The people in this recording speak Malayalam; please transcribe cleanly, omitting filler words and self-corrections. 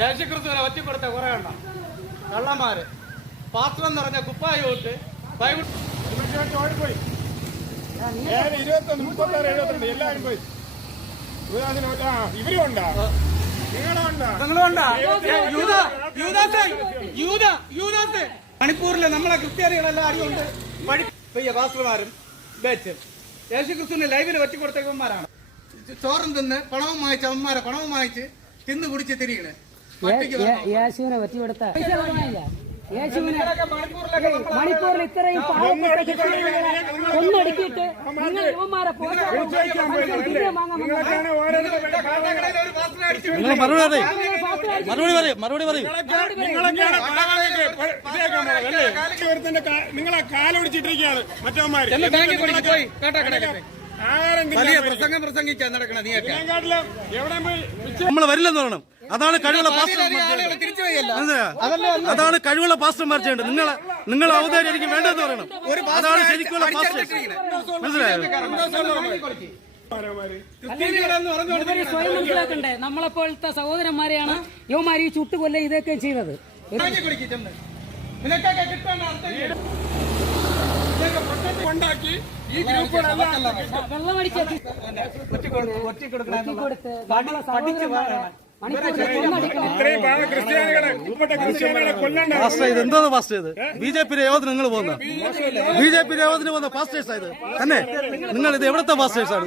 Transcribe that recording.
യേശുക്രിസ്തുവിനെ ഒറ്റിക്കൊടുത്ത കുറെ എണ്ണം കള്ളന്മാര് പാത്രം നിറഞ്ഞ കുപ്പായി തൊട്ട് ബൈബിൾ 21, 36, 72 എല്ലാവരും പോയി. ഇവരുണ്ടോ? മണിപ്പൂരിലെ നമ്മളെ ക്രിസ്ത്യാനികളെല്ലാം അടിയുണ്ട് പാസ്റ്റർമാരും ബേച്ച് യേശുക്രിസ്തുവിനെ ലൈവില് വെച്ചുകൊടുത്തവന്മാരാണ്. ചോറും തിന്ന് പണവും വാങ്ങിച്ച അവന്മാരെ പണവും വാങ്ങിച്ച് തിന്ന് കുടിച്ച് തിരികണേ. യേശുവിനെ വെട്ടിയെടുത്ത മണിപ്പൂരിൽ ഇത്രയും ഒന്നടിക്കിട്ട് നിങ്ങൾ യുവന്മാരെ നിങ്ങളെ കാലൊടിച്ചിട്ടിരിക്കുകയാണ് മറ്റവന്മാര്. പ്രസംഗിക്കാൻ നടക്കണം. നമ്മൾ വരില്ലെന്ന് പറയണം. അതാണ് കഴിവുള്ള അതാണ് കഴിവുള്ള പാസ്റ്റർമാർ ചെയ്യേണ്ടത്. നിങ്ങൾ അവതാരം എനിക്ക് വേണ്ടെന്ന് പറയണം. അതാണ് ശരിക്കുള്ള പാസ്റ്റർ. മനസ്സിലായോ? സ്വയം മനസ്സിലാക്കണ്ടേ? നമ്മളെപ്പോലത്തെ സഹോദരന്മാരെയാണ് യുവമാർ ഈ ചുട്ടുകൊല്ല ഇതൊക്കെ ചെയ്തത്. ഉണ്ടാക്കി ഈ ഗ്രൂപ്പുകളെല്ലാം വെള്ളമടിച്ച് ഇതെന്തോന്ന് പാസ്റ്റർ ഇത്? BJP യോഗത്തിന് നിങ്ങൾ പോകുന്ന BJP യോഗത്തിന് പോകുന്ന പാസ്റ്റേഴ്സ് ആയത് തന്നെ? നിങ്ങൾ ഇത് എവിടത്തെ പാസ്റ്റേഴ്സ് ആണ്?